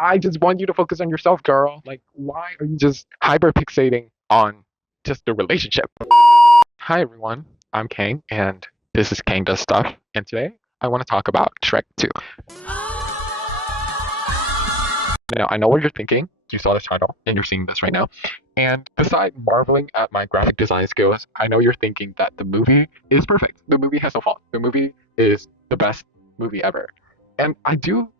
I just want you to focus on yourself, girl. Like, why are you just hyper fixating on just the relationship? Hi, everyone. I'm Kang, and this is Kang Does Stuff. And today, I want to talk about Shrek 2. Now, I know what you're thinking. You saw the title, and you're seeing this right now. And beside marveling at my graphic design skills, I know you're thinking that the movie is perfect. The movie has no fault. The movie is the best movie ever. And I do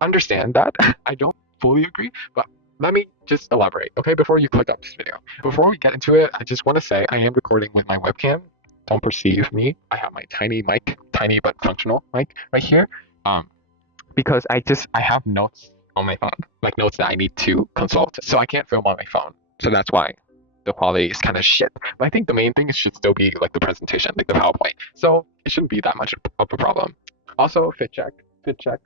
understand that. I don't fully agree, but let me just elaborate, okay, before you click up this video. Before we get into it, I just want to say I am recording with my webcam. Don't perceive me. I have my tiny mic, tiny but functional mic right here. Because I have notes on my phone, like notes that I need to consult. So I can't film on my phone. So that's why the quality is kind of shit. But I think the main thing should still be like the presentation, like the PowerPoint. So it shouldn't be that much of a problem. Also, fit check. Fit check.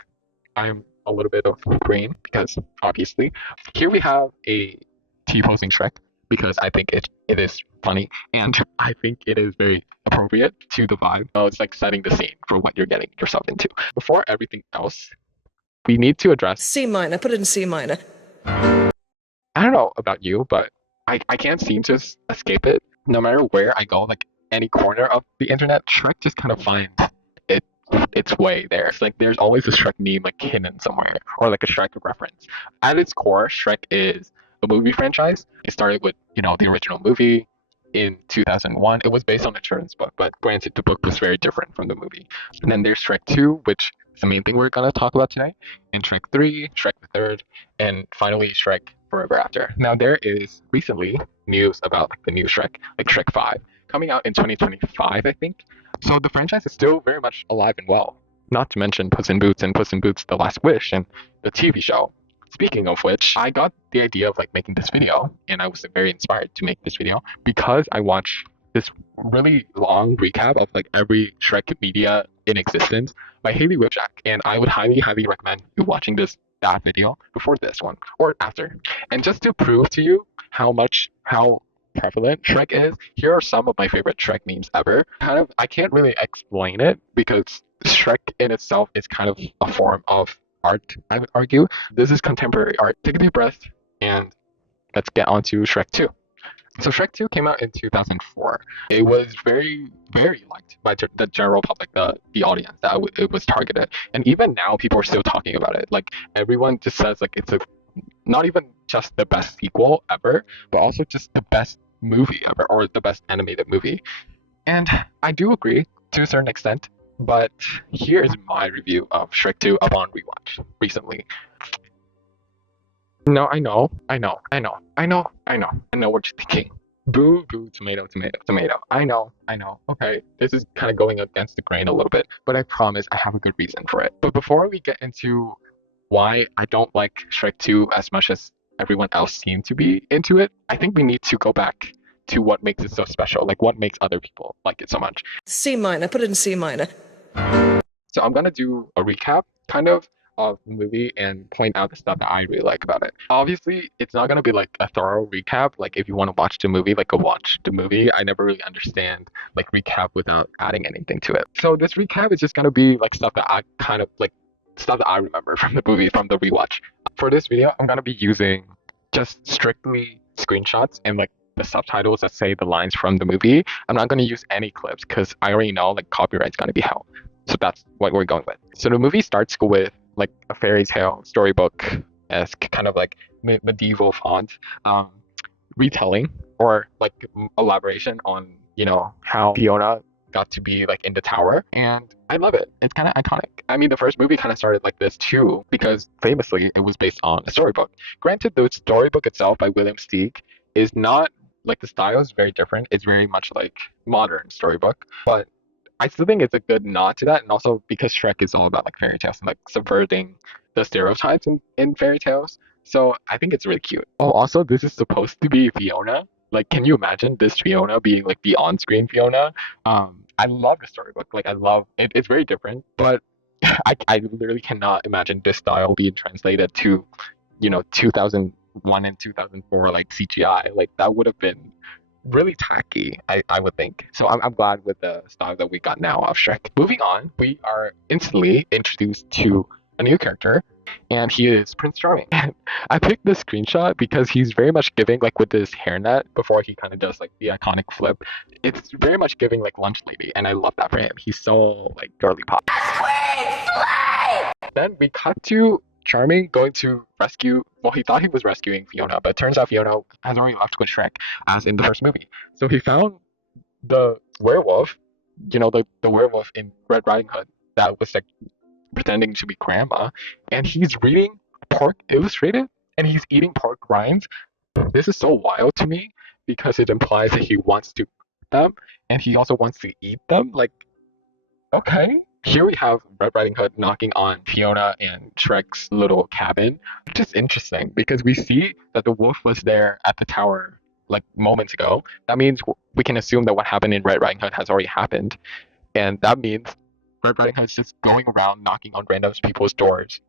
I'm a little bit of green because obviously here we have a T-posing Shrek because I think it is funny and I think it is very appropriate to the vibe. It's like setting the scene for what you're getting yourself into. Before everything else, we need to address C minor, put it in C minor. I don't know about you, but I can't seem to escape it. No matter where I go, like any corner of the internet, Shrek just kind of finds it its way there. It's like there's always a Shrek meme like hidden somewhere, or like a Shrek reference. At its core, Shrek is a movie franchise. It started with the original movie in 2001. It was based on a children's book, but granted, the book was very different from the movie. And then there's Shrek 2, which is the main thing we're gonna talk about today, and Shrek 3, Shrek the Third, and finally Shrek Forever After. Now there is recently news about like the new Shrek, like Shrek 5, coming out in 2025, I think. So the franchise is still very much alive and well. Not to mention Puss in Boots and Puss in Boots: The Last Wish and the TV show. Speaking of which, I got the idea of like making this video, and I was very inspired to make this video because I watched this really long recap of like every Shrek media in existence by Haley Whipjack, and I would highly recommend you watching that video before this one or after. And just to prove to you how prevalent Shrek is, here are some of my favorite Shrek memes ever. I can't really explain it because Shrek in itself is kind of a form of art, I would argue. This is contemporary art. Take a deep breath and let's get on to Shrek 2. So Shrek 2 came out in 2004. It was very liked by the general public, the audience that it was targeted. And even now, people are still talking about it. Like everyone just says like it's not even just the best sequel ever, but also just the best movie ever, or the best animated movie. And I do agree to a certain extent, but here is my review of Shrek 2 upon rewatch recently. No, I know what you're thinking. Boo, boo, tomato, tomato, tomato. I know. Okay, this is kind of going against the grain a little bit, but I promise I have a good reason for it. But before we get into why I don't like Shrek 2 as much as everyone else seemed to be into it, I think we need to go back to what makes it so special, like what makes other people like it so much. C minor, put it in C minor. So I'm gonna do a recap, kind of the movie and point out the stuff that I really like about it. Obviously, it's not gonna be like a thorough recap. Like if you want to watch the movie, like go watch the movie. I never really understand like recap without adding anything to it. So this recap is just gonna be like stuff that I kind of like stuff that I remember from the movie, from the rewatch. For this video, I'm gonna be using just strictly screenshots and like the subtitles that say the lines from the movie. I'm not gonna use any clips because I already know like copyright's gonna be held. So that's what we're going with. So the movie starts with like a fairy tale storybook-esque kind of like medieval font retelling or like elaboration on how Fiona got to be like in the tower, and I love it. It's kind of iconic. I mean, the first movie kind of started like this too because famously it was based on a storybook. Granted, the storybook itself by William Steig is not like, the style is very different. It's very much like modern storybook, but I still think it's a good nod to that, and also because Shrek is all about like fairy tales and like subverting the stereotypes in fairy tales. So I think it's really cute. Oh, also this is supposed to be Fiona. Like, can you imagine this Fiona being like the on-screen Fiona? I love the storybook. Like, I love it. It's very different, but I literally cannot imagine this style being translated to 2001 and 2004 like CGI. Like that would have been really tacky, I would think. So I'm glad with the style that we got now of Shrek. Moving on, we are instantly introduced to a new character, and he is Prince Charming. I picked this screenshot because he's very much giving like with this hairnet before he kind of does like the iconic flip. It's very much giving like lunch lady, and I love that for him. He's so like girly pop. Then we cut to Charming going to rescue. Well, he thought he was rescuing Fiona, but it turns out Fiona has already left with Shrek, as in the first movie. So he found the werewolf, the werewolf in Red Riding Hood that was like pretending to be grandma, and he's reading Pork Illustrated, and he's eating pork rinds. This is so wild to me because it implies that he wants to eat them, and he also wants to eat them. Like, okay. Here we have Red Riding Hood knocking on Fiona and Shrek's little cabin, which is interesting because we see that the wolf was there at the tower like moments ago. That means we can assume that what happened in Red Riding Hood has already happened, and that means Red Riding Hood's just going around knocking on random people's doors,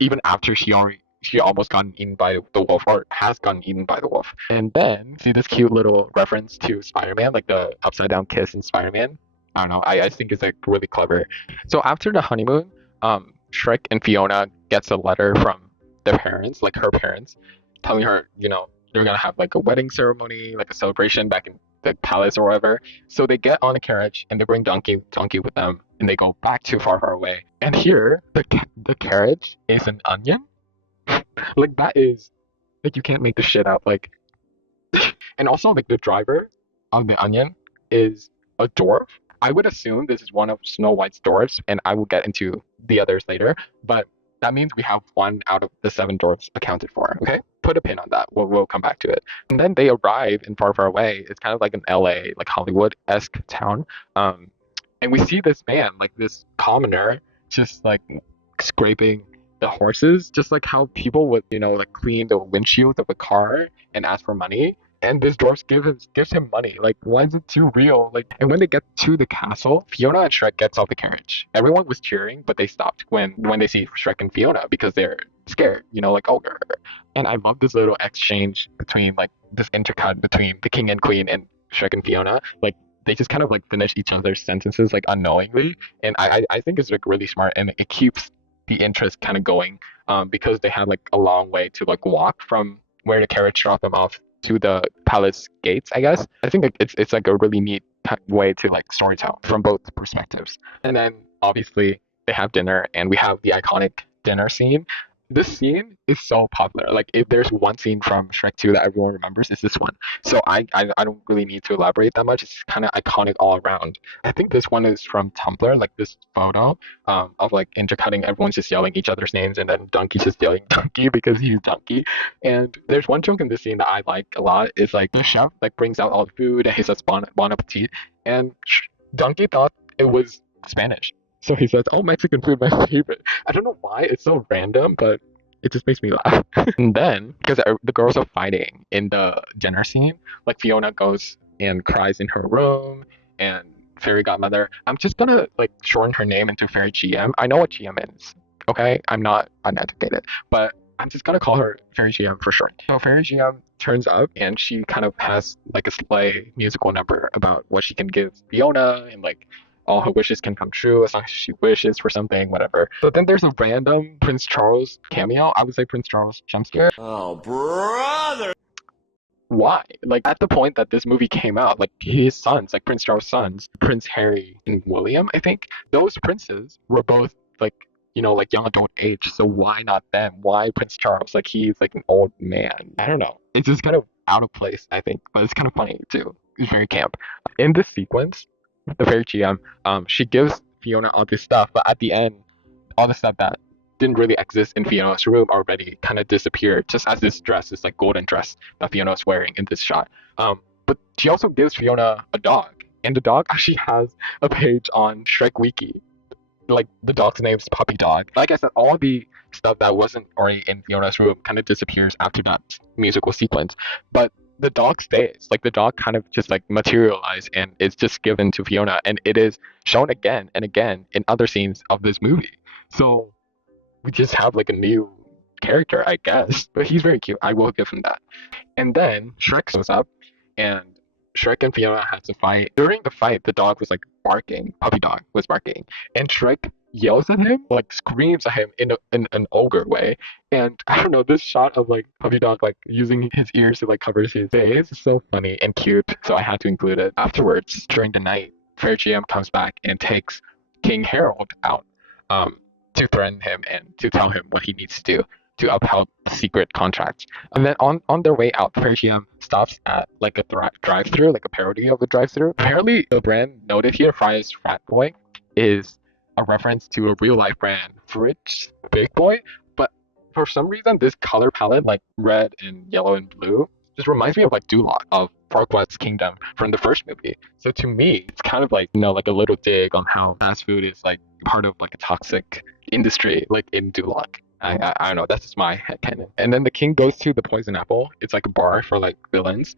even after she almost gotten eaten by the wolf or has gotten eaten by the wolf. And then see this cute little reference to Spider-Man, like the upside down kiss in Spider-Man. I don't know. I think it's like really clever. So after the honeymoon, Shrek and Fiona gets a letter from their parents, like her parents, telling her, they're gonna have like a wedding ceremony, like a celebration back in the palace or whatever. So they get on a carriage and they bring Donkey with them, and they go back to far, far away. And here, the carriage is an onion. Like that is like you can't make this shit up. Like, and also like the driver of the onion is a dwarf. I would assume this is one of Snow White's dwarfs, and I will get into the others later. But that means we have one out of the seven dwarfs accounted for. Okay, put a pin on that. We'll come back to it. And then they arrive in Far Far Away. It's kind of like an LA, like Hollywood-esque town. And we see this man, like this commoner, just like scraping the horses, just like how people would, like clean the windshield of a car and ask for money. And this dwarf gives him money. Like, why is it too real? Like, and when they get to the castle, Fiona and Shrek gets off the carriage. Everyone was cheering, but they stopped when they see Shrek and Fiona because they're scared. Like, oh, grr. And I love this little exchange between like this intercut between the king and queen and Shrek and Fiona. Like, they just kind of like finish each other's sentences like unknowingly, and I think it's like really smart, and it keeps the interest kind of going, because they had like a long way to like walk from where the carriage dropped them off to the palace gates. I guess I think like it's like a really neat way to like storytell from both perspectives. And then obviously they have dinner, and we have the iconic dinner scene. This scene is so popular. Like, if there's one scene from Shrek 2 that everyone remembers, it's this one. So I don't really need to elaborate that much. It's kind of iconic all around. I think this one is from Tumblr, like this photo, of like intercutting. Everyone's just yelling each other's names, and then Donkey's just yelling Donkey because he's Donkey. And there's one joke in this scene that I like a lot. Is like the chef like brings out all the food and he says bon appetit, and Donkey thought it was Spanish. So he says, "Oh, Mexican food, my favorite." I don't know why it's so random, but it just makes me laugh. And then, because the girls are fighting in the dinner scene, like Fiona goes and cries in her room, and Fairy Godmother. I'm just gonna like shorten her name into Fairy GM. I know what GM is. Okay, I'm not uneducated, but I'm just gonna call her Fairy GM for short. So Fairy GM turns up, and she kind of has like a sleigh musical number about what she can give Fiona, and like all her wishes can come true as long as she wishes for something, whatever. So then there's a random Prince Charles cameo. I would say Prince Charles jump scare. Oh, brother! Why? Like, at the point that this movie came out, like his sons, like Prince Charles' sons, Prince Harry and William, I think, those princes were both like, like young adult age. So why not them? Why Prince Charles? Like, he's like an old man. I don't know. It's just kind of out of place, I think, but it's kind of funny too. It's very camp. In this sequence, the fairy GM, she gives Fiona all this stuff, but at the end, all the stuff that didn't really exist in Fiona's room already kind of disappeared, just as this like golden dress that Fiona's wearing in this shot. But she also gives Fiona a dog, and the dog actually has a page on Shrek Wiki. Like, the dog's name's Puppy Dog. Like I said, all the stuff that wasn't already in Fiona's room kind of disappears after that musical sequence, but the dog stays. Like, the dog kind of just like materialized, and it's just given to Fiona, and it is shown again and again in other scenes of this movie. So we just have like a new character, I guess. But he's very cute. I will give him that. And then Shrek shows up, and Shrek and Fiona had to fight. During the fight, the dog was like barking. Puppy dog was barking, and Shrek yells at him, like screams at him in an ogre way. And I don't know, this shot of like Puppy Dog like using his ears to like cover his face is so funny and cute. So I had to include it. Afterwards, during the night, Fair GM comes back and takes King Harold out um, to threaten him and to tell him what he needs to do to uphold secret contracts. And then on their way out, Fair GM stops at like a drive-through, like a parody of a drive-through. Apparently, the brand noted here, Fry's Frat Boy, is a reference to a real life brand, Fritz Big Boy. But for some reason, this color palette, like red and yellow and blue, just reminds me of like Duloc of Farquaad's Kingdom from the first movie. So to me, it's kind of like, like a little dig on how fast food is like part of like a toxic industry, like in Duloc. I don't know. That's just my headcanon. And then the king goes to the Poison Apple. It's like a bar for like villains,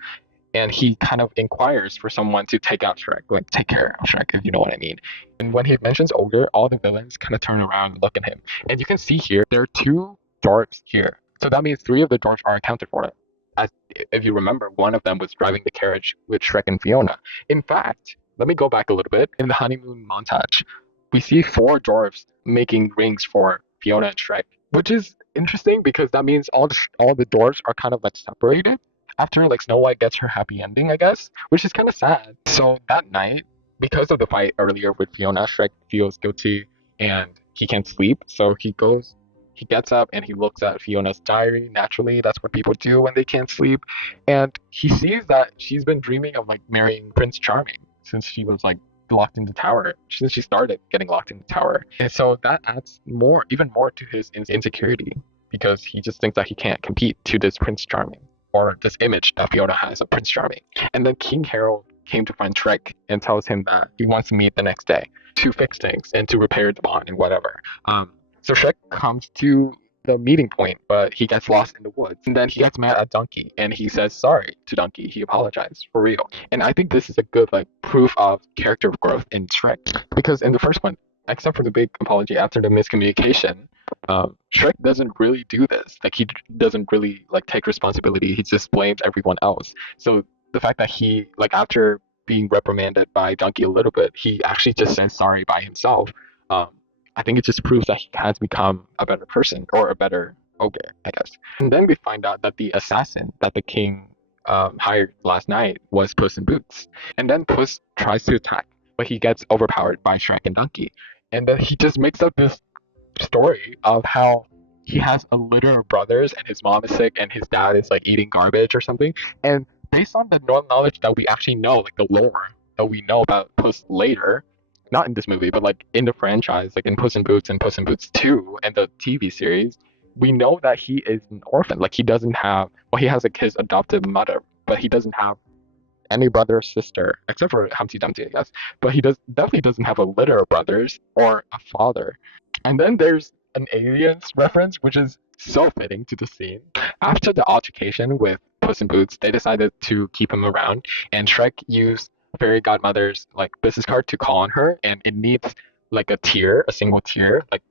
and he kind of inquires for someone to take out Shrek, like take care of Shrek, if you know what I mean. And when he mentions ogre, all the villains kind of turn around and look at him. And you can see here there are two dwarves here, so that means three of the dwarves are accounted for. As if you remember, one of them was driving the carriage with Shrek and Fiona. In fact, let me go back a little bit. In the honeymoon montage, we see four dwarves making rings for Fiona and Shrek, which is interesting because that means all the dwarves are kind of like separated after like Snow White gets her happy ending, I guess, which is kind of sad. So that night, because of the fight earlier with Fiona, Shrek feels guilty and he can't sleep. So he gets up and he looks at Fiona's diary. Naturally, that's what people do when they can't sleep. And he sees that she's been dreaming of like marrying Prince Charming since she was like locked in the tower, since she started getting locked in the tower. And so that adds even more to his insecurity because he just thinks that he can't compete to this Prince Charming or this image that Fiona has of Prince Charming. And then King Harold came to find Shrek and tells him that he wants to meet the next day to fix things and to repair the bond and whatever. So Shrek comes to the meeting point, but he gets lost in the woods. And then he gets mad at Donkey and he says sorry to Donkey. He apologized for real. And I think this is a good like proof of character growth in Shrek. Because in the first one, except for the big apology after the miscommunication, Shrek doesn't really do this. Like he doesn't really like take responsibility. He just blames everyone else. So the fact that he like after being reprimanded by Donkey a little bit, he actually just says sorry by himself. Um, I think it just proves that he has become a better person or a better ogre, I guess. And then we find out that the assassin that the king hired last night was Puss in Boots. And then Puss tries to attack, but he gets overpowered by Shrek and Donkey. And then he just makes up this story of how he has a litter of brothers and his mom is sick and his dad is like eating garbage or something. And based on the knowledge that we actually know, like the lore that we know about Puss later, not in this movie, but like in the franchise, like in Puss in Boots and Puss in Boots 2 and the TV series, we know that he is an orphan. Like he doesn't have, well, he has like his adopted mother, but he doesn't have any brother or sister, except for Humpty Dumpty, I guess. But he definitely doesn't have a litter of brothers or a father. And then there's an aliens reference, which is so fitting to the scene. After the altercation with Puss in Boots, they decided to keep him around, and Shrek used Fairy Godmother's like business card to call on her, and it needs like a single tear, like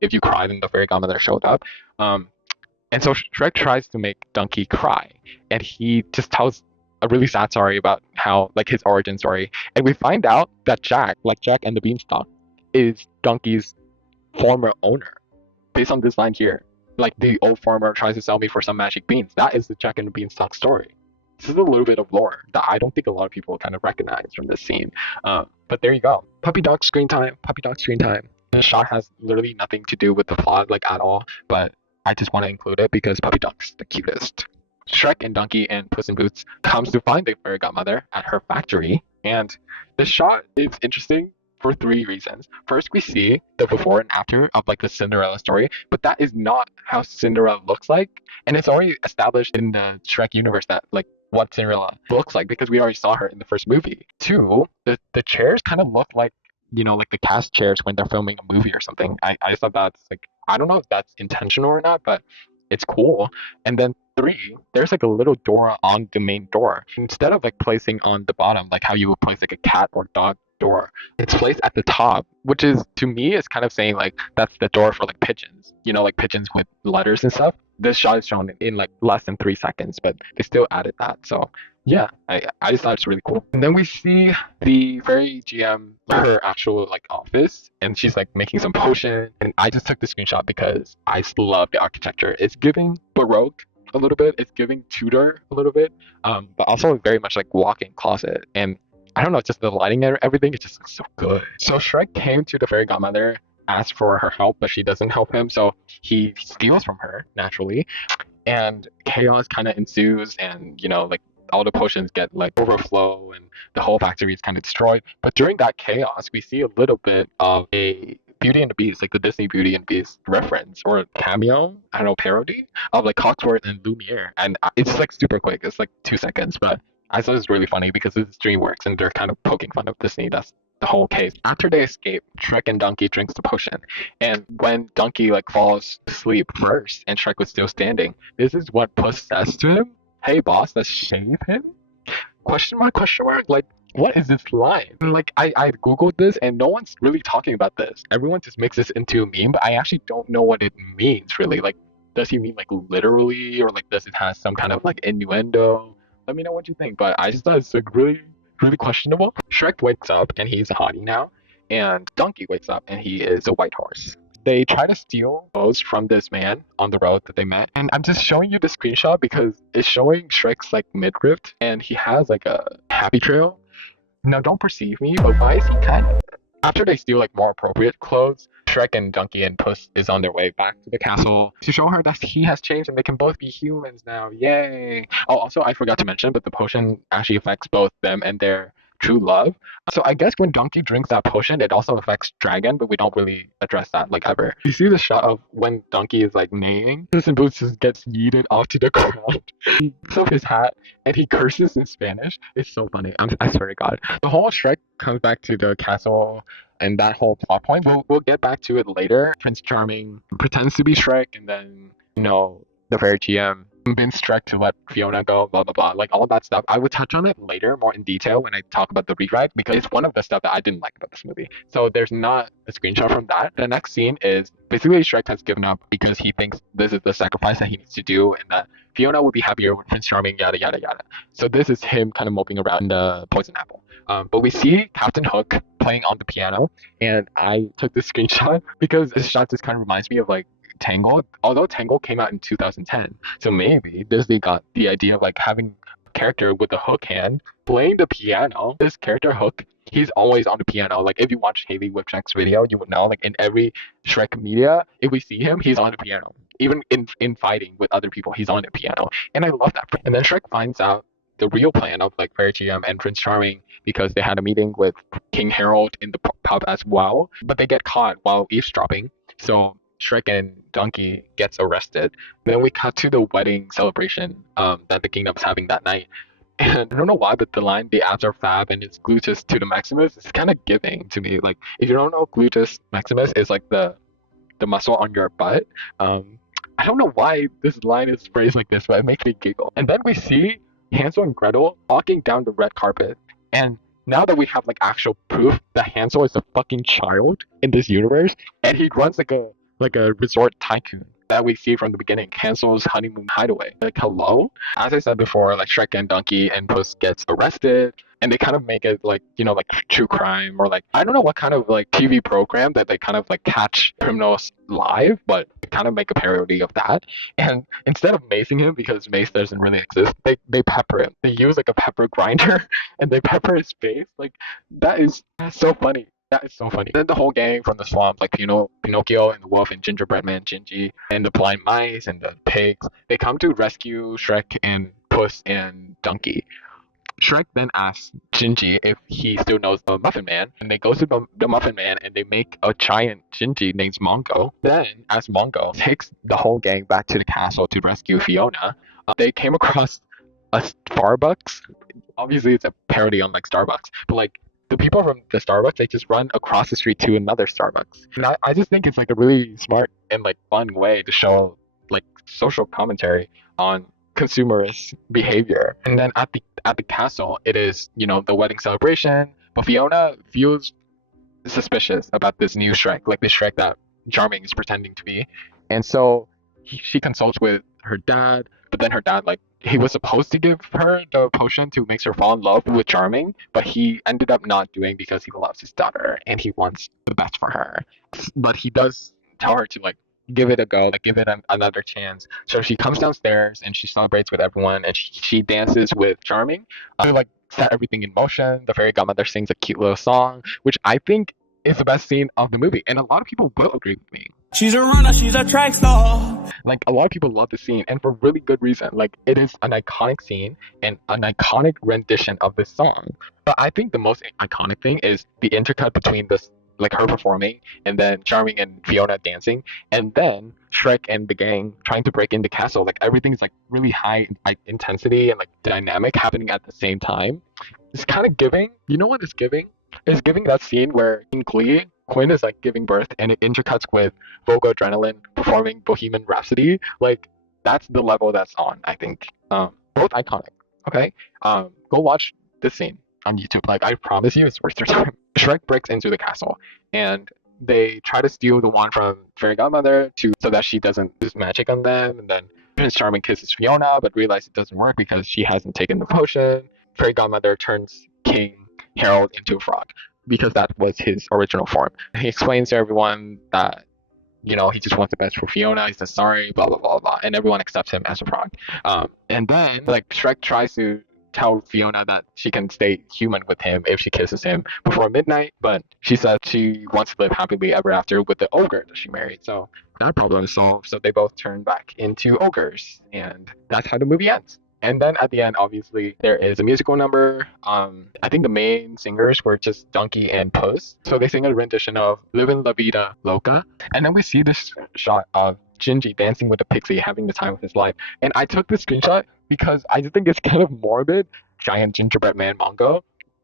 if you cry, then the Fairy Godmother showed up. And so Shrek tries to make Donkey cry, and he just tells a really sad story about how like his origin story, and we find out that Jack and the Beanstalk, is Donkey's former owner. Based on this line here, like the old farmer tries to sell me for some magic beans. That is the Jack and the Beanstalk story. This is a little bit of lore that I don't think a lot of people kind of recognize from this scene. But there you go. Puppy dog screen time. Puppy dog screen time. The shot has literally nothing to do with the plot, like at all. But I just want to include it because Puppy Dog's the cutest. Shrek and Donkey and Puss in Boots comes to find the fairy godmother at her factory, and the shot is interesting for three reasons. First, we see the before and after of like the Cinderella story, but that is not how Cinderella looks like, and it's already established in the Shrek universe that like what Cinderella looks like because we already saw her in the first movie. Two, the chairs kind of look like like the cast chairs when they're filming a movie or something. I just thought that's like I don't know if that's intentional or not, but it's cool. And then three, there's like a little door on the main door. Instead of like placing on the bottom, like how you would place like a cat or dog door, it's placed at the top, which is to me is kind of saying like that's the door for like pigeons, like pigeons with letters and stuff. This shot is shown in like less than 3 seconds, but they still added that. So yeah, I just thought it's really cool. And then we see the fairy GM, her actual like office, and she's like making some potion. And I just took the screenshot because I just love the architecture. It's giving Baroque a little bit. It's giving Tudor a little bit, but also very much like walk-in closet. And I don't know, just the lighting and everything. It just looks so good. So Shrek came to the fairy godmother, asked for her help, but she doesn't help him. So he steals from her naturally, and chaos kind of ensues, and like all the potions get like overflow and the whole factory is kind of destroyed. But during that chaos we see a little bit of a Beauty and the Beast, like the Disney Beauty and Beast reference or cameo, I don't know, parody of like Cogsworth and Lumiere. And it's like super quick, it's like 2 seconds, but I thought it was really funny because it's DreamWorks and they're kind of poking fun of Disney. That's the whole case. After they escape, Shrek and Donkey drinks the potion, and when Donkey like falls asleep first and Shrek was still standing, this is what Puss says to him. Hey boss, let's shave him? Question mark, question mark? Like, what is this line? And, like, I googled this and no one's really talking about this. Everyone just makes this into a meme, but I actually don't know what it means really. Like, does he mean like literally, or like does it have some kind of like innuendo? Let me know what you think. But I just thought it's like really, really questionable. Shrek wakes up and he's a hottie now, and Donkey wakes up and he is a white horse. They try to steal clothes from this man on the road that they met. And I'm just showing you the screenshot because it's showing Shrek's like midriff and he has like a happy trail. Now don't perceive me, but why is he kind of... After they steal like more appropriate clothes, Shrek and Donkey and Puss is on their way back to the castle to show her that he has changed and they can both be humans now. Yay! Oh, also I forgot to mention, but the potion actually affects both them and their true love. So I guess when Donkey drinks that potion, it also affects Dragon, but we don't really address that like ever. You see the shot of when Donkey is like neighing, Puss in Boots just gets yeeted off to the ground. He picks up his hat and he curses in Spanish. It's so funny. I swear to God. The whole Shrek comes back to the castle and that whole plot point. We'll get back to it later. Prince Charming pretends to be Shrek, and then the fairy GM convinced Shrek to let Fiona go, blah blah blah, like all that stuff. I would touch on it later more in detail when I talk about the rewrite because it's one of the stuff that I didn't like about this movie. So there's not a screenshot from that. The next scene is basically Shrek has given up because he thinks this is the sacrifice that he needs to do, and that Fiona would be happier with Prince Charming, yada yada yada. So this is him kind of moping around in the poison apple. But we see Captain Hook playing on the piano, and I took this screenshot because this shot just kind of reminds me of like Tangled, although Tangled came out in 2010. So maybe Disney got the idea of like having a character with a hook hand playing the piano. This character Hook, he's always on the piano. Like if you watch Haley Whipshack's video, you would know like in every Shrek media, if we see him, he's on the piano. Even in fighting with other people, he's on the piano. And I love that. And then Shrek finds out the real plan of like Fairy GM and Prince Charming because they had a meeting with King Harold in the pub as well, but they get caught while eavesdropping. So Shrek and Donkey gets arrested. Then we cut to the wedding celebration that the kingdom's having that night. And I don't know why, but the line "the abs are fab" and it's gluteus to the maximus is kind of giving to me. Like if you don't know, gluteus maximus is like the muscle on your butt. I don't know why this line is phrased like this, but it makes me giggle. And then we see Hansel and Gretel walking down the red carpet. And now that we have like actual proof that Hansel is a fucking child in this universe, and he runs like a resort tycoon that we see from the beginning, Hansel's honeymoon hideaway. Like, hello? As I said before, like Shrek and Donkey and Puss gets arrested, and they kind of make it like, like true crime, or like, I don't know what kind of like TV program that they kind of like catch criminals live, but they kind of make a parody of that. And instead of macing him, because mace doesn't really exist, they pepper him. They use like a pepper grinder and they pepper his face. Like, that's so funny. That is so funny. Then the whole gang from the swamp, like Pinocchio and the wolf and Gingerbread Man Gingy and the blind mice and the pigs, they come to rescue Shrek and Puss and Donkey. Shrek then asks Gingy if he still knows the Muffin Man, and they go to the Muffin Man and they make a giant Gingy named Mongo. Then, as Mongo takes the whole gang back to the castle to rescue Fiona, they came across a Starbucks. Obviously, it's a parody on like Starbucks, but like the people from the Starbucks, they just run across the street to another Starbucks. And I just think it's like a really smart and like fun way to show like social commentary on consumerist behavior. And then at the castle, it is, the wedding celebration, but Fiona feels suspicious about this new Shrek, like the Shrek that Charming is pretending to be. And so she consults with her dad, but then her dad like he was supposed to give her the potion to make her fall in love with Charming, but he ended up not doing because he loves his daughter and he wants the best for her. But he does tell her to like give it a go, like give it another chance. So she comes downstairs and she celebrates with everyone and she dances with Charming to like set everything in motion. The fairy godmother sings a cute little song, which I think is the best scene of the movie, and a lot of people will agree with me. She's a runner, she's a track star. Like a lot of people love the scene, and for really good reason. Like it is an iconic scene and an iconic rendition of this song. But I think the most iconic thing is the intercut between this, like her performing, and then Charming and Fiona dancing, and then Shrek and the gang trying to break into castle. Like everything's like really high like intensity and like dynamic happening at the same time. It's kind of giving. You know what it's giving? It's giving that scene where in Glee, Quinn is like giving birth, and it intercuts with Vogue Adrenaline performing Bohemian Rhapsody. Like that's the level that's on. I think both iconic. Okay, go watch this scene on YouTube. Like I promise you, it's worth your time. Shrek breaks into the castle, and they try to steal the wand from Fairy Godmother to so that she doesn't use magic on them, and then Prince Charming kisses Fiona, but realizes it doesn't work because she hasn't taken the potion. Fairy Godmother turns King Harold into a frog because that was his original form. He explains to everyone that he just wants the best for Fiona. He says sorry, blah blah blah blah, and everyone accepts him as a frog. And then like Shrek tries to tell Fiona that she can stay human with him if she kisses him before midnight, but she said she wants to live happily ever after with the ogre that she married. So that problem is solved. So they both turn back into ogres, and that's how the movie ends. And then at the end, obviously, there is a musical number. I think the main singers were just Donkey and Puss. So they sing a rendition of Livin' La Vida Loca. And then we see this shot of Gingy dancing with a pixie, having the time of his life. And I took this screenshot because I just think it's kind of morbid. Giant gingerbread man Mongo,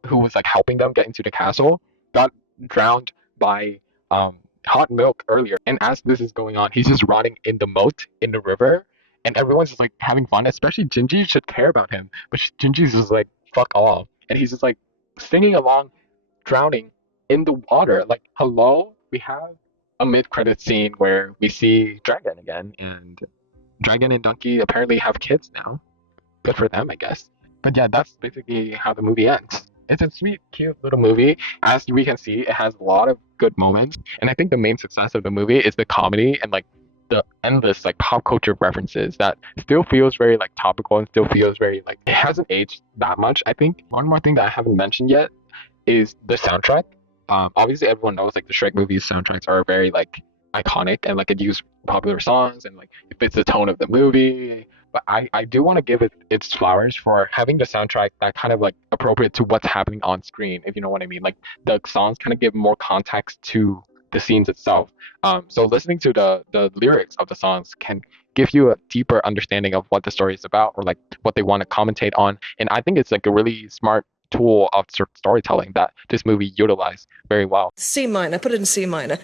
who was like helping them get into the castle, got drowned by hot milk earlier. And as this is going on, he's just rotting in the moat in the river, and everyone's just like having fun. Especially Gingy should care about him, but Gingy's just like fuck off, and he's just like singing along, drowning in the water. Like hello, we have a mid-credit scene where we see Dragon again, and Dragon and Donkey apparently have kids now. Good for them, I guess. But yeah, that's basically how the movie ends. It's a sweet, cute little movie. As we can see, it has a lot of good moments. And I think the main success of the movie is the comedy and like the endless like pop culture references that still feels very like topical and still feels very like it hasn't aged that much. I think one more thing that I haven't mentioned yet is the soundtrack. Obviously everyone knows like the Shrek movies soundtracks are very like iconic and like it used popular songs and like it fits the tone of the movie. But I do want to give it its flowers for having the soundtrack that kind of like appropriate to what's happening on screen, if you know what I mean. Like the songs kind of give more context to the scenes itself. So listening to the lyrics of the songs can give you a deeper understanding of what the story is about or like what they want to commentate on. And I think it's like a really smart tool of storytelling that this movie utilized very well. C minor. Put it in C minor.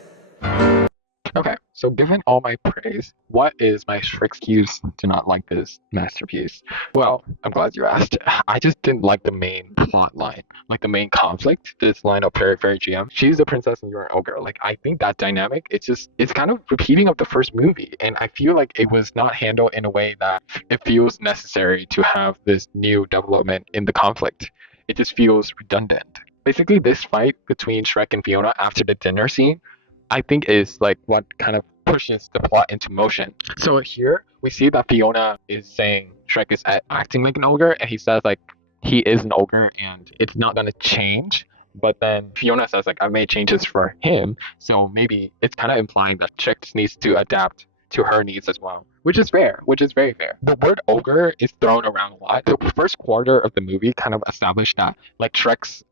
Okay, so given all my praise, what is my excuse to not like this masterpiece? Well, I'm glad you asked. I just didn't like the main plot line, like the main conflict. This line of Fairy GM. She's a princess and you're an ogre. Like I think that dynamic, it's kind of repeating of the first movie, and I feel like it was not handled in a way that it feels necessary to have this new development in the conflict. It just feels redundant. Basically, this fight between Shrek and Fiona after the dinner scene I think is like what kind of pushes the plot into motion. So here we see that Fiona is saying Shrek is acting like an ogre, and he says like he is an ogre and it's not gonna change. But then Fiona says like I made changes for him, so maybe it's kind of implying that Shrek just needs to adapt to her needs as well, which is fair, which is very fair. The word ogre is thrown around a lot. The first quarter of the movie kind of established that like Shrek's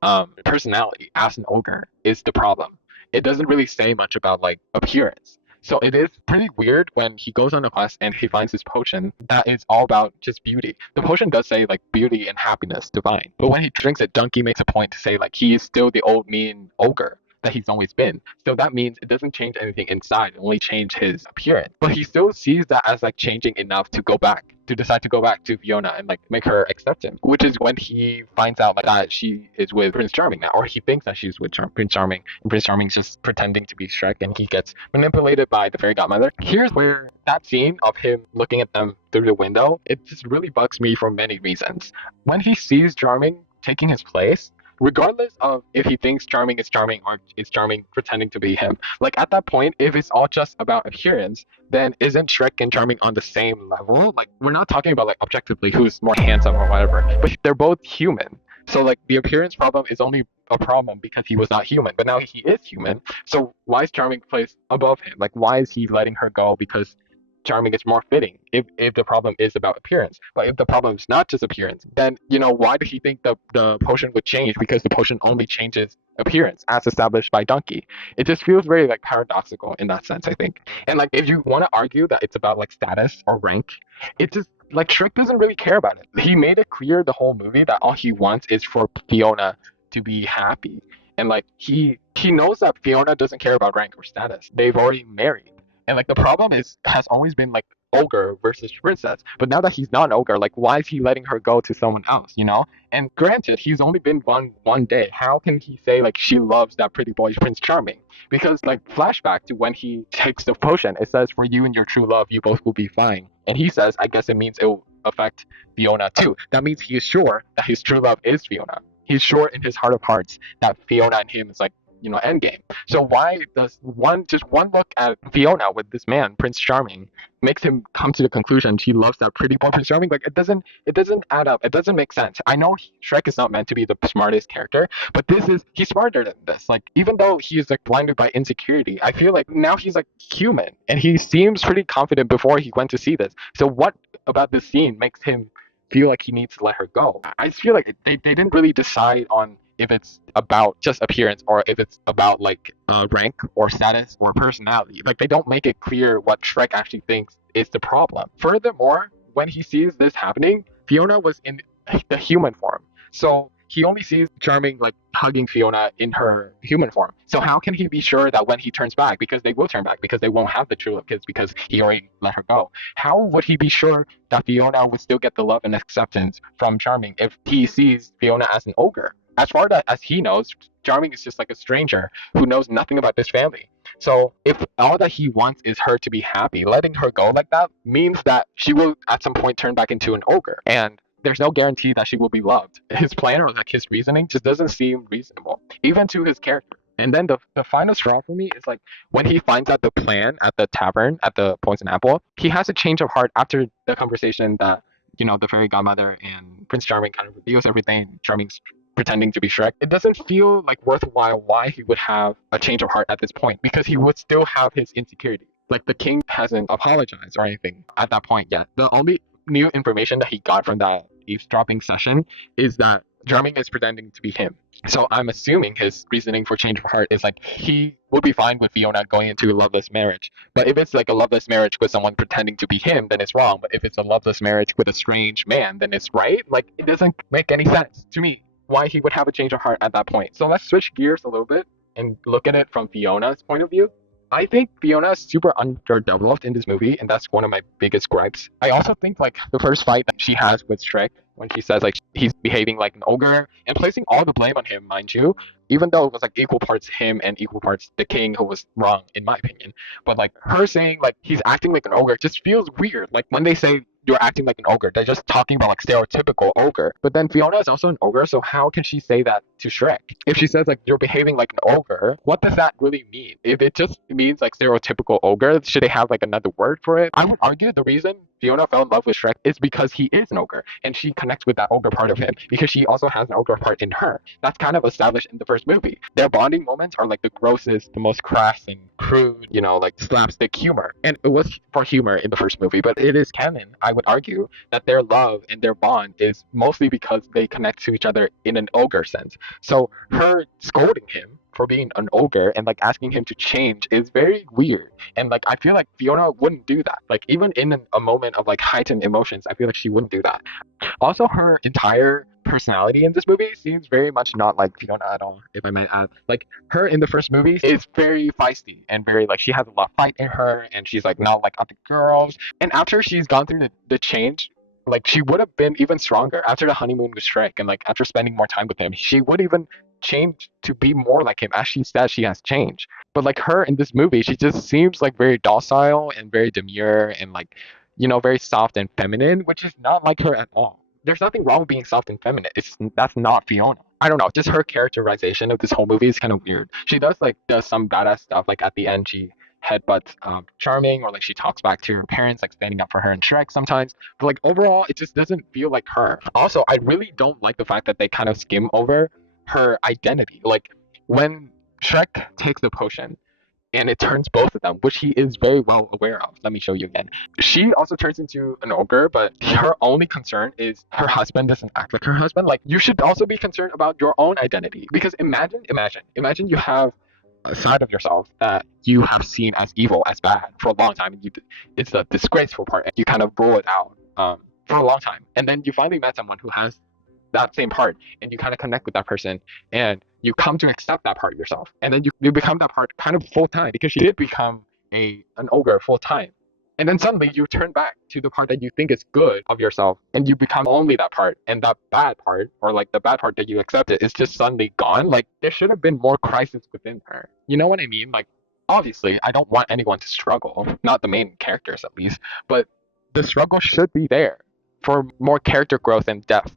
personality as an ogre is the problem. It doesn't really say much about like appearance. So it is pretty weird when he goes on a quest and he finds this potion that is all about just beauty. The potion does say like beauty and happiness divine, but when he drinks it, Donkey makes a point to say like he is still the old mean ogre that he's always been. So that means it doesn't change anything inside, it only change his appearance. But he still sees that as like changing enough to go back, to decide to go back to Fiona and like make her accept him. Which is when he finds out like that she is with Prince Charming now, or he thinks that she's with Prince Charming, and Prince Charming's just pretending to be Shrek, and he gets manipulated by the fairy godmother. Here's where that scene of him looking at them through the window, it just really bugs me for many reasons. When he sees Charming taking his place, regardless of if he thinks Charming is Charming or is Charming pretending to be him, like at that point, if it's all just about appearance, then isn't Shrek and Charming on the same level? Like, we're not talking about like objectively who's more handsome or whatever, but they're both human. So like the appearance problem is only a problem because he was not human, but now he is human. So why is Charming placed above him? Like, why is he letting her go because Charming is more fitting if the problem is about appearance? But if the problem is not just appearance, then why did he think the potion would change? Because the potion only changes appearance as established by Donkey. It just feels very like paradoxical in that sense, I think. And like if you want to argue that it's about like status or rank, it just like Shrek doesn't really care about it. He made it clear the whole movie that all he wants is for Fiona to be happy. And like he knows that Fiona doesn't care about rank or status. They've already married. And like the problem has always been like ogre versus princess. But now that he's not an ogre, like why is he letting her go to someone else, And granted, he's only been one day. How can he say like she loves that pretty boy Prince Charming? Because like flashback to when he takes the potion, it says for you and your true love, you both will be fine. And he says, I guess it means it will affect Fiona too. That means he is sure that his true love is Fiona. He's sure in his heart of hearts that Fiona and him is like endgame. So why does one look at Fiona with this man, Prince Charming, makes him come to the conclusion he loves that pretty boy Prince Charming? Like it doesn't add up. It doesn't make sense. I know Shrek is not meant to be the smartest character, but he's smarter than this. Like even though he's like blinded by insecurity, I feel like now he's like human and he seems pretty confident before he went to see this. So what about this scene makes him feel like he needs to let her go? I just feel like they didn't really decide on if it's about just appearance or if it's about like rank or status or personality. Like they don't make it clear what Shrek actually thinks is the problem. Furthermore, when he sees this happening, Fiona was in the human form. So he only sees Charming like hugging Fiona in her human form. So how can he be sure that when he turns back, because they will turn back, because they won't have the true love kids because he already let her go, how would he be sure that Fiona would still get the love and acceptance from Charming if he sees Fiona as an ogre? As far as he knows, Charming is just like a stranger who knows nothing about this family. So if all that he wants is her to be happy, letting her go like that means that she will at some point turn back into an ogre. And there's no guarantee that she will be loved. His plan or like his reasoning just doesn't seem reasonable, even to his character. And then the final straw for me is like when he finds out the plan at the tavern at the Poison Apple, he has a change of heart after the conversation that the fairy godmother and Prince Charming kind of reveals everything. Charming's pretending to be Shrek. It doesn't feel like worthwhile why he would have a change of heart at this point, because he would still have his insecurity. Like the king hasn't apologized or anything at that point yet. The only new information that he got from that eavesdropping session is that Charming is pretending to be him. So I'm assuming his reasoning for change of heart is like he would be fine with Fiona going into a loveless marriage. But if it's like a loveless marriage with someone pretending to be him, then it's wrong. But if it's a loveless marriage with a strange man, then it's right. Like it doesn't make any sense to me why he would have a change of heart at that point. So let's switch gears a little bit and look at it from Fiona's point of view. I think Fiona is super underdeveloped in this movie, and that's one of my biggest gripes. I also think like the first fight that she has with Shrek, when she says like he's behaving like an ogre and placing all the blame on him, mind you, even though it was like equal parts him and equal parts the king who was wrong in my opinion. But like her saying like he's acting like an ogre just feels weird. Like when they say you're acting like an ogre, they're just talking about like stereotypical ogre. But then Fiona is also an ogre, so how can she say that to Shrek? If she says like you're behaving like an ogre, what does that really mean? If it just means like stereotypical ogre, should they have like another word for it? I would argue the reason Fiona fell in love with Shrek is because he is an ogre and she connects with that ogre part of him because she also has an ogre part in her. That's kind of established in the first movie. Their bonding moments are like the grossest, the most crass and crude, like slapstick humor. And it was for humor in the first movie, but it is canon, I would argue, that their love and their bond is mostly because they connect to each other in an ogre sense. So her scolding him for being an ogre and like asking him to change is very weird. And like I feel like Fiona wouldn't do that. Like even in a moment of like heightened emotions, I feel like she wouldn't do that. Also, her entire personality in this movie seems very much not like Fiona at all, if I might add. Like her in the first movie is very feisty and very like she has a lot of fight in her and she's like not like other girls. And after she's gone through the change, like she would have been even stronger after the honeymoon with Shrek and like after spending more time with him, she would even change to be more like him as she says she has changed. But like her in this movie, she just seems like very docile and very demure and like very soft and feminine, which is not like her at all. There's nothing wrong with being soft and feminine. That's not Fiona. I don't know. Just her characterization of this whole movie is kind of weird. She does some badass stuff. Like at the end, she headbutts Charming, or like she talks back to her parents, like standing up for her in Shrek sometimes. But like overall, it just doesn't feel like her. Also, I really don't like the fact that they kind of skim over her identity. Like when Shrek takes the potion, and it turns both of them, which he is very well aware of. Let me show you again. She also turns into an ogre, but her only concern is her husband doesn't act like her husband. Like, you should also be concerned about your own identity. Because imagine you have a side of yourself that you have seen as evil, as bad for a long time. And it's a disgraceful part, and you kind of rule it out for a long time. And then you finally met someone who has that same part, and you kind of connect with that person, and you come to accept that part of yourself, and then you become that part kind of full time, because she did become an ogre full time. And then suddenly you turn back to the part that you think is good of yourself, and you become only that part, and that bad part, or like the bad part that you accepted, is just suddenly gone. Like, there should have been more crisis within her. You know what I mean? Like, obviously I don't want anyone to struggle, not the main characters at least, but the struggle should be there for more character growth and depth,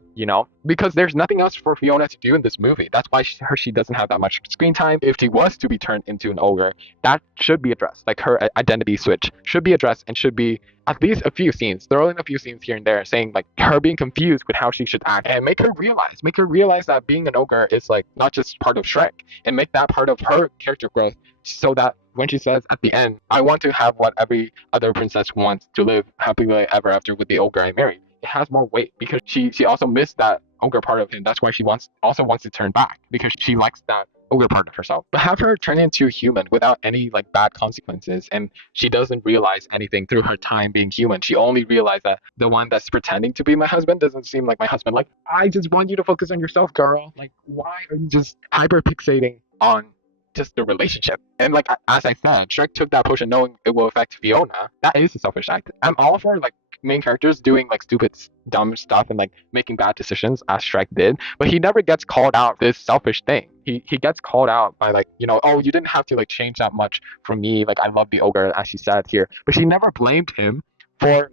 because there's nothing else for Fiona to do in this movie. That's why she doesn't have that much screen time. If she was to be turned into an ogre, that should be addressed. Like, her identity switch should be addressed, and should be at least a few scenes, throw in a few scenes here and there, saying like her being confused with how she should act, and make her realize that being an ogre is like not just part of Shrek, and make that part of her character growth, so that when she says at the end, "I want to have what every other princess wants, to live happily ever after with the ogre I married," it has more weight, because she also missed that ogre part of him. That's why she wants to turn back, because she likes that ogre part of herself. But have her turn into human without any like bad consequences, and she doesn't realize anything through her time being human. She only realized that the one that's pretending to be my husband doesn't seem like my husband. Like, I just want you to focus on yourself, girl. Like, why are you just hyper fixating on just the relationship? And like, as I said, Shrek took that potion knowing it will affect Fiona. That is a selfish act. I'm all for like main characters doing like stupid dumb stuff and like making bad decisions, as Shrek did, but he never gets called out for this selfish thing. He gets called out by like, oh, you didn't have to like change that much from me, like I love the ogre, as she said here. But she never blamed him for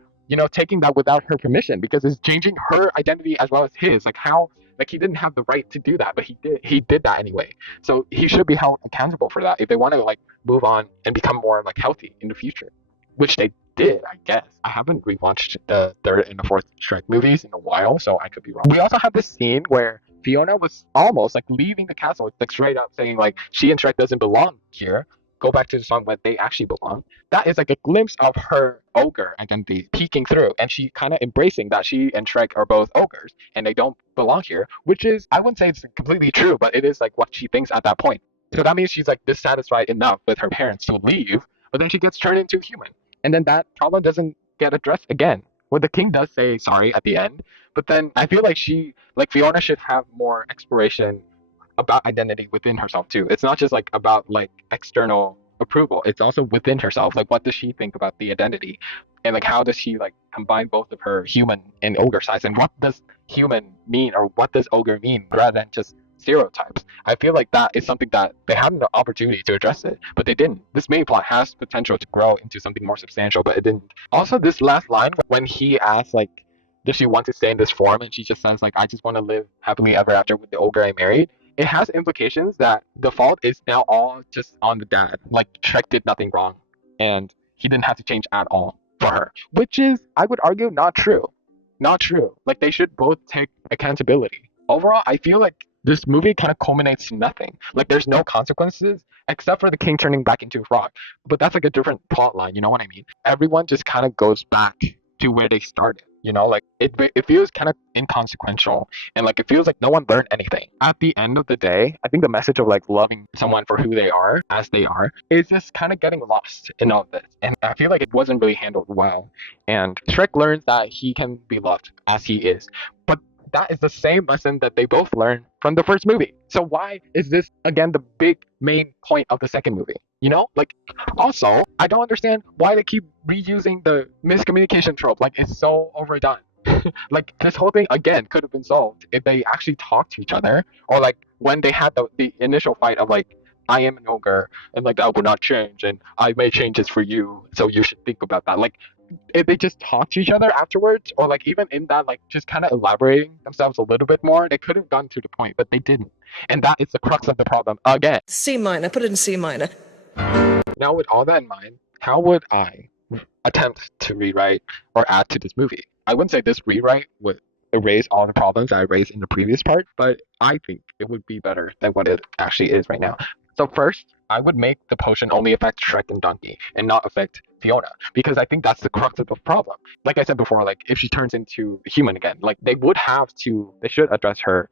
taking that without her permission, because it's changing her identity as well as his. Like, how, like, he didn't have the right to do that, but he did that anyway. So he should be held accountable for that if they want to like move on and become more like healthy in the future, which they did, I guess. I haven't rewatched the third and the fourth Shrek movies in a while, so I could be wrong. We also have this scene where Fiona was almost like leaving the castle, like straight up saying like she and Shrek doesn't belong here. Go back to the song where they actually belong. That is like a glimpse of her ogre identity peeking through, and she kind of embracing that she and Shrek are both ogres and they don't belong here, which is, I wouldn't say it's completely true, but it is like what she thinks at that point. So that means she's like dissatisfied enough with her parents to leave, but then she gets turned into a human. And then that problem doesn't get addressed again. Well, the king does say sorry at the end, but then I feel like Fiona should have more exploration about identity within herself too. It's not just like about like external approval. It's also within herself. Like, what does she think about the identity? And like, how does she like combine both of her human and ogre sides? And what does human mean, or what does ogre mean, rather than just stereotypes? I feel like that is something that they had an opportunity to address it, but they didn't. This main plot has potential to grow into something more substantial, but it didn't. Also, this last line when he asks like, does she want to stay in this form, and she just says like, I just want to live happily ever after with the ogre I married. It has implications that the fault is now all just on the dad. Like, Shrek did nothing wrong, and he didn't have to change at all for her, which is, I would argue, not true. Not true. Like, they should both take accountability. Overall, I feel like this movie kind of culminates to nothing. Like, there's no consequences except for the king turning back into a frog. But that's like a different plot line, you know what I mean? Everyone just kind of goes back to where they started. Like, it feels kind of inconsequential, and like it feels like no one learned anything. At the end of the day, I think the message of like loving someone for who they are, as they are, is just kind of getting lost in all of this. And I feel like it wasn't really handled well. And Shrek learns that he can be loved as he is. But that is the same lesson that they both learned from the first movie. So why is this again the big main point of the second movie? You know, like also I don't understand why they keep reusing the miscommunication trope. Like it's so overdone. Like this whole thing again could have been solved if they actually talked to each other, or like when they had the initial fight of like I am an ogre and like that will not change and I made changes for you, so you should think about that. Like if they just talk to each other afterwards, or like even in that, like just kind of elaborating themselves a little bit more, they could have gone to the point, but they didn't. And that is the crux of the problem again. C minor. Put it in C minor. Now, with all that in mind, how would I attempt to rewrite or add to this movie? I wouldn't say this rewrite would erase all the problems I raised in the previous part, but I think it would be better than what it actually is right now. So first, I would make the potion only affect Shrek and Donkey and not affect Fiona, because I think that's the crux of the problem. Like I said before, like if she turns into human again, like they should address her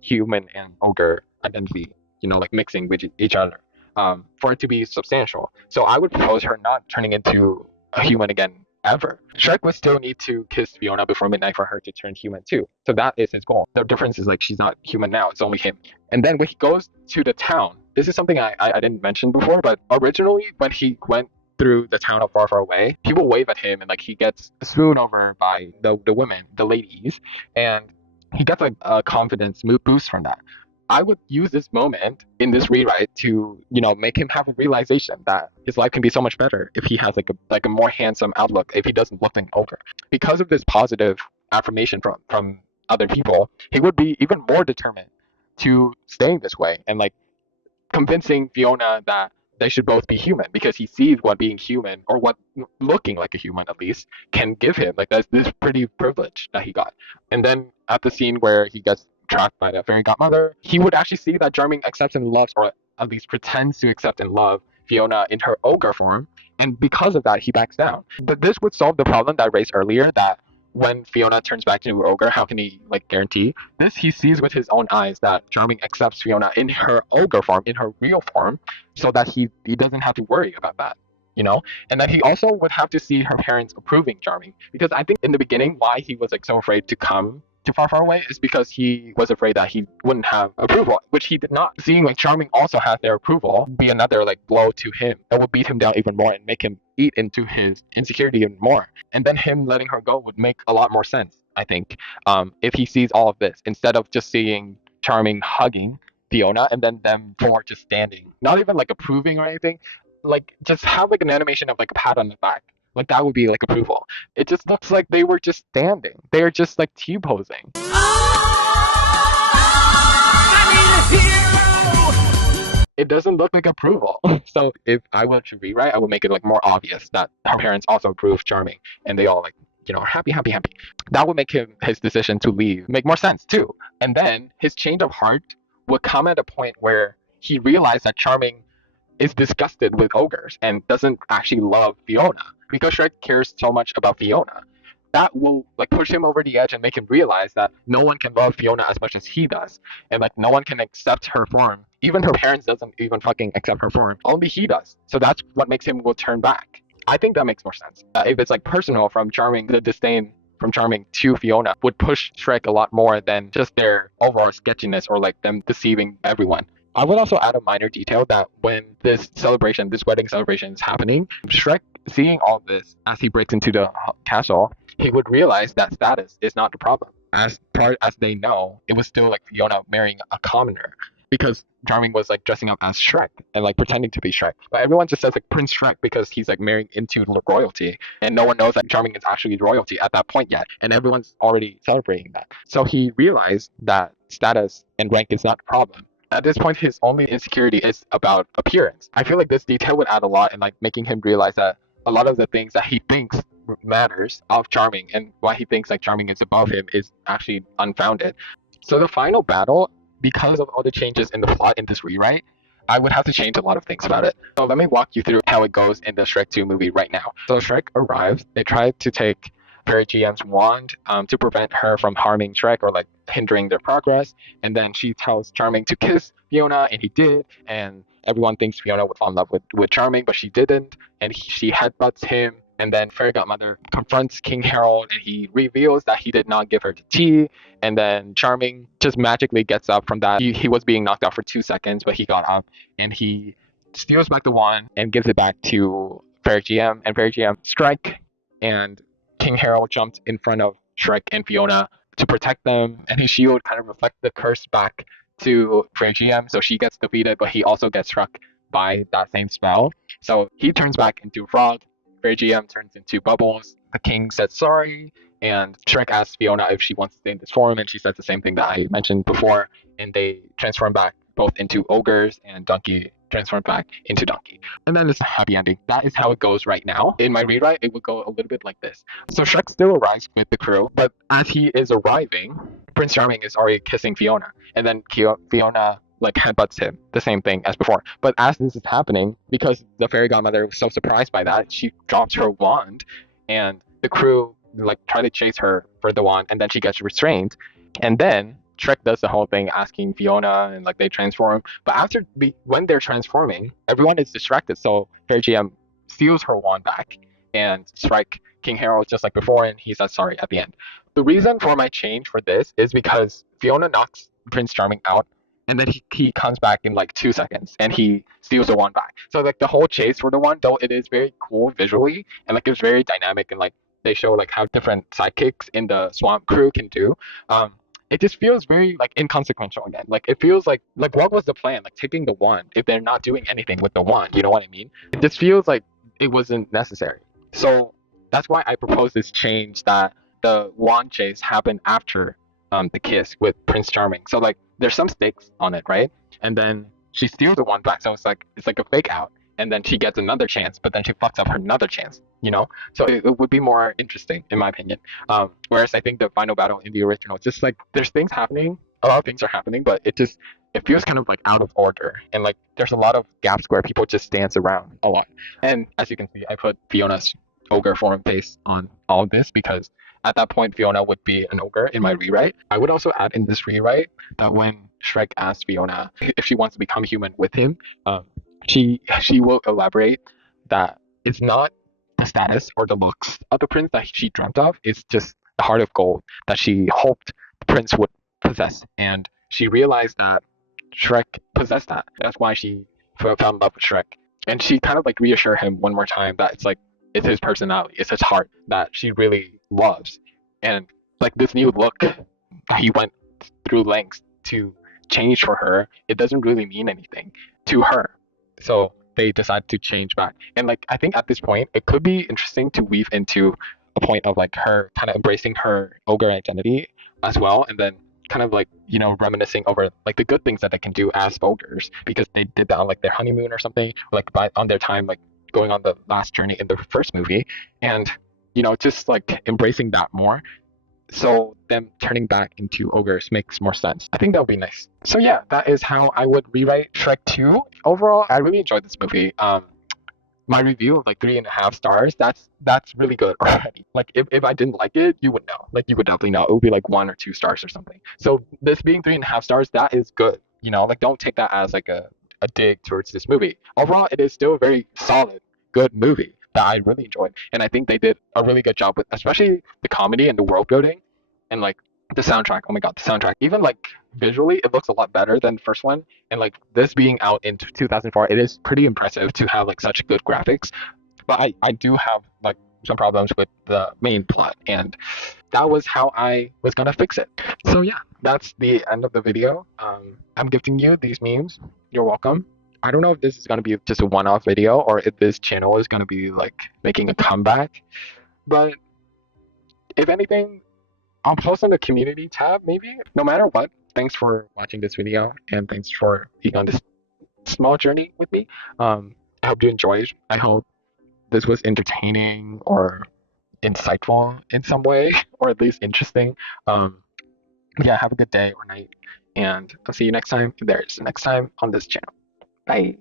human and ogre identity, you know, like mixing with each other, for it to be substantial. So I would propose her not turning into a human again ever. Shrek would still need to kiss Fiona before midnight for her to turn human too. So that is his goal. The difference is like she's not human now, it's only him. And then when he goes to the town, this is something I didn't mention before, but originally when he went through the town of Far Far Away, people wave at him and like he gets swooned over by the women, the ladies, and he gets like a confidence boost from that. I would use this moment in this rewrite to, you know, make him have a realization that his life can be so much better if he has like a more handsome outlook, if he doesn't look like ogre. Because of this positive affirmation from other people, he would be even more determined to staying this way and like convincing Fiona that they should both be human, because he sees what being human, or what looking like a human at least, can give him. Like that's this pretty privilege that he got. And then at the scene where he gets trapped by the fairy godmother, he would actually see that Charming accepts and loves, or at least pretends to accept and love Fiona in her ogre form, and because of that he backs down. But this would solve the problem that I raised earlier, that when Fiona turns back to ogre, how can he like guarantee this? He sees with his own eyes that Charming accepts Fiona in her ogre form, in her real form, so that he doesn't have to worry about that, you know. And then he also would have to see her parents approving Charming, because I think in the beginning why he was like so afraid to come to Far Far Away is because he was afraid that he wouldn't have approval, which he did not. Seeing like Charming also has their approval be another like blow to him that would beat him down even more and make him eat into his insecurity even more. And then him letting her go would make a lot more sense, I think, if he sees all of this instead of just seeing Charming hugging Fiona and then them four just standing, not even like approving or anything. Like just have like an animation of like a pat on the back. Like that would be like approval. It just looks like they were just standing. They are just like T-posing. It doesn't look like approval. So if I were to rewrite, I would make it like more obvious that her parents also approve Charming and they all like, you know, are happy, happy, happy. That would make his decision to leave make more sense too. And then his change of heart would come at a point where he realized that Charming is disgusted with ogres and doesn't actually love Fiona, because Shrek cares so much about Fiona. That will like push him over the edge and make him realize that no one can love Fiona as much as he does, and like no one can accept her form. Even her parents doesn't even fucking accept her form. Only he does. So that's what makes him will turn back. I think that makes more sense. If it's like personal from Charming, the disdain from Charming to Fiona would push Shrek a lot more than just their overall sketchiness or like them deceiving everyone. I would also add a minor detail that when this celebration, this wedding celebration is happening, Shrek, seeing all this as he breaks into the castle, he would realize that status is not the problem. As far as they know, it was still like Fiona marrying a commoner, because Charming was like dressing up as Shrek and like pretending to be Shrek. But everyone just says like Prince Shrek because he's like marrying into royalty, and no one knows that Charming is actually royalty at that point yet, and everyone's already celebrating that. So he realized that status and rank is not the problem. At this point, his only insecurity is about appearance. I feel like this detail would add a lot in like making him realize that a lot of the things that he thinks matters of Charming and why he thinks like Charming is above him is actually unfounded. So the final battle, because of all the changes in the plot in this rewrite, I would have to change a lot of things about it. So let me walk you through how it goes in the Shrek 2 movie right now. So Shrek arrives. They try to take Fairy GM's wand to prevent her from harming Shrek or like hindering their progress. And then she tells Charming to kiss Fiona, and he did. And everyone thinks Fiona would fall in love with Charming, but she didn't. And she headbutts him And then Fairy Godmother confronts King Harold and he reveals that he did not give her the tea. And then Charming just magically gets up from that. He was being knocked out for 2 seconds, but he got up and he steals back the wand and gives it back to Fairy GM. And Fairy GM strike. And King Harold jumped in front of Shrek and Fiona to protect them. And his shield kind of reflects the curse back to Fairy GM. So she gets defeated, but he also gets struck by that same spell. So he turns back into a frog. Fairy GM turns into Bubbles. The king says sorry, and Shrek asks Fiona if she wants to stay in this form, and she says the same thing that I mentioned before, and they transform back both into ogres, and Donkey transforms back into Donkey. And then it's a happy ending. That is how it goes right now. In my rewrite, it would go a little bit like this. So Shrek still arrives with the crew, but as he is arriving, Prince Charming is already kissing Fiona, and then Fiona like headbutts him, the same thing as before. But as this is happening, because the fairy godmother was so surprised by that, she drops her wand, and the crew like try to chase her for the wand, and then she gets restrained, and then Shrek does the whole thing asking Fiona, and like they transform. But when they're transforming, everyone is distracted, so Fairy GM steals her wand back and strike King Harold just like before, and he says sorry at the end. The reason for my change for this is because Fiona knocks Prince Charming out, and then he comes back in like 2 seconds and he steals the wand back. So like the whole chase for the wand, though it is very cool visually and like it's very dynamic, and like they show like how different sidekicks in the swamp crew can do. Um, it just feels very like inconsequential again. Like it feels like what was the plan? Like taking the wand if they're not doing anything with the wand, you know what I mean? It just feels like it wasn't necessary. So that's why I propose this change that the wand chase happened after the kiss with Prince Charming. So like there's some stakes on it, right? And then she steals the one back, so it's like a fake out. And then she gets another chance, but then she fucks up her another chance, you know? So it would be more interesting, in my opinion. Whereas I think the final battle in the original, it's just like there's things happening, a lot of things are happening, but it feels kind of like out of order, and like there's a lot of gaps where people just dance around a lot. And as you can see, I put Fiona's ogre form face on all of this because at that point Fiona would be an ogre in my rewrite. I would also add in this rewrite that when Shrek asks Fiona if she wants to become human with him, she will elaborate that it's not the status or the looks of the prince that she dreamt of. It's just the heart of gold that she hoped the prince would possess, and she realized that Shrek possessed that. That's why she fell in love with Shrek, and she kind of like reassured him one more time that it's like it's his personality, it's his heart that she really loves, and like this new look that he went through lengths to change for her, it doesn't really mean anything to her. So they decided to change back. And like I think at this point it could be interesting to weave into a point of like her kind of embracing her ogre identity as well, and then kind of like, you know, reminiscing over like the good things that they can do as ogres because they did that on like their honeymoon or something, like on their time like going on the last journey in the first movie, and you know, just like embracing that more, so them turning back into ogres makes more sense. I think that would be nice. So yeah, that is how I would rewrite Shrek 2. Overall, I really enjoyed this movie. My review of like 3.5 stars, that's really good already. Like if I didn't like it, you would know. Like you would definitely know. It would be like 1 or 2 stars or something. So this being 3.5 stars, that is good. You know, like don't take that as like a dig towards this movie. Overall, it is still a very solid, good movie that I really enjoyed. And I think they did a really good job with especially the comedy and the world building and like the soundtrack. Oh my god, the soundtrack. Even like visually, it looks a lot better than the first one. And like this being out in 2004, it is pretty impressive to have like such good graphics. But I do have like some problems with the main plot, and that was how I was gonna fix it. So yeah, that's the end of the video. I'm gifting you these memes. You're welcome. I don't know if this is gonna be just a one-off video or if this channel is gonna be like making a comeback. But if anything, I'll post on the community tab maybe. No matter what, thanks for watching this video and thanks for being on this small journey with me. I hope you enjoyed. I hope this was entertaining or insightful in some way, or at least interesting. Yeah, have a good day or night, and I'll see you next time if there's next time on this channel. Bye.